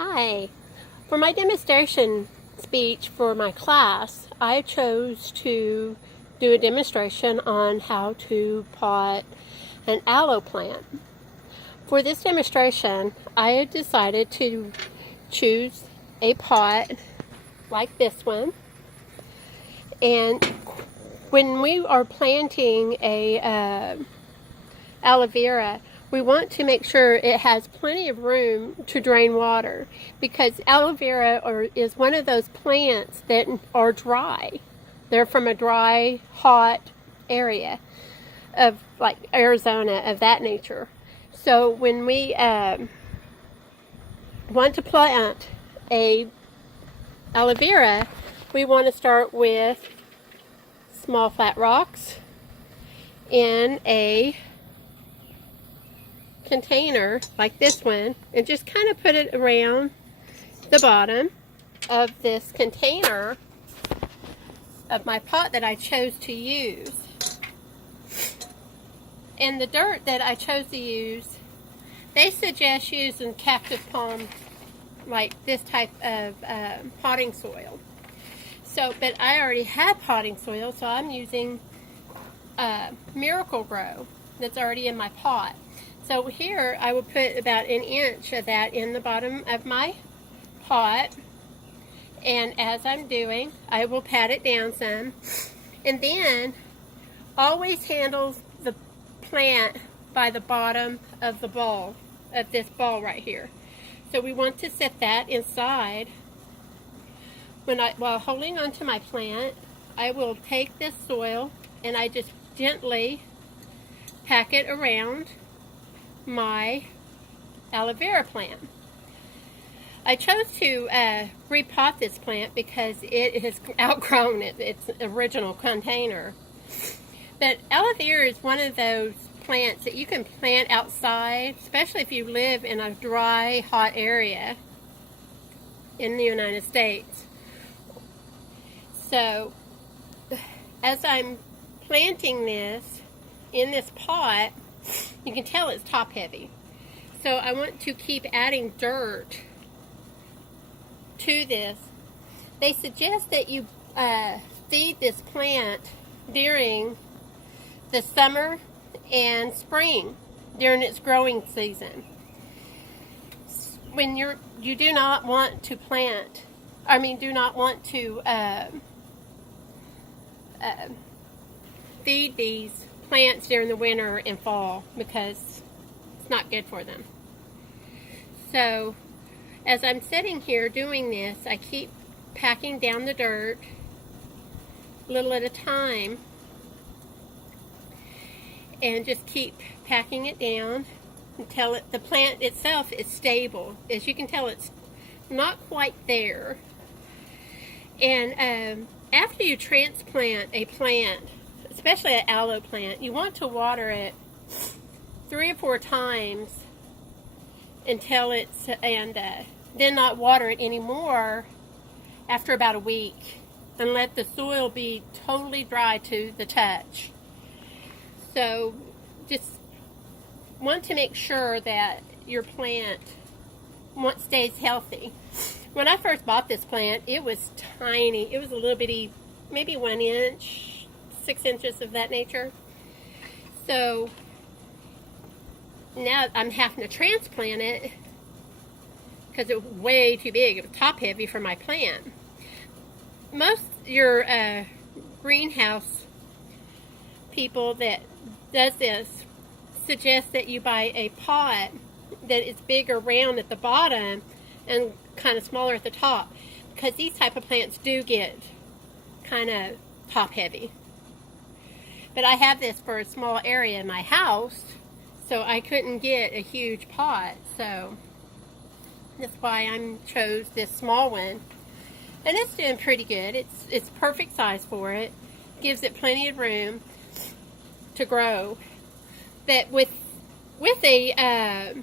Hi. For my demonstration speech for my class, I chose to do a demonstration on how to pot an aloe plant. For this demonstration, I decided to choose a pot like this one. And when we are planting a aloe vera, we want to make sure it has plenty of room to drain water, because aloe vera is one of those plants that are dry. They're from a dry, hot area of like Arizona, of that nature. So when we want to plant a aloe vera, we want to start with small flat rocks in a container like this one, and just kind of put it around the bottom of this container of my pot that I chose to use. And the dirt that I chose to use, they suggest using cactus palm, like this type of potting soil. So, but I already had potting soil, so I'm using Miracle Grow that's already in my pot. So here I will put about an inch of that in the bottom of my pot, and as I'm doing, I will pat it down some, and then always handle the plant by the bottom of the ball, of this ball right here. So we want to set that inside. While holding onto my plant, I will take this soil and I just gently pack it around my aloe vera plant. I chose to repot this plant because it has outgrown its original container. But aloe vera is one of those plants that you can plant outside, especially if you live in a dry, hot area in the United States. So as I'm planting this in this pot, you can tell it's top heavy. So I want to keep adding dirt to this. They suggest that you feed this plant during the summer and spring, during its growing season. When you do not want to plant, do not want to feed these plants during the winter and fall, because it's not good for them. So as I'm sitting here doing this, I keep packing down the dirt little at a time, and just keep packing it down until the plant itself is stable. As you can tell, it's not quite there. And after you transplant a plant, especially an aloe plant, you want to water it 3 or 4 times until it's, and then not water it anymore after about a week, and let the soil be totally dry to the touch. So just want to make sure that your plant stays healthy. When I first bought this plant, it was tiny. It was a little bitty, maybe 1 inch, 6 inches, of that nature. So now I'm having to transplant it because it was way too big. It was top heavy for my plant. Most your greenhouse people that does this suggest that you buy a pot that is bigger, round at the bottom and kind of smaller at the top, because these type of plants do get kind of top heavy. But I have this for a small area in my house, so I couldn't get a huge pot, so that's why I chose this small one. And it's doing pretty good. It's perfect size for it. Gives it plenty of room to grow. But with a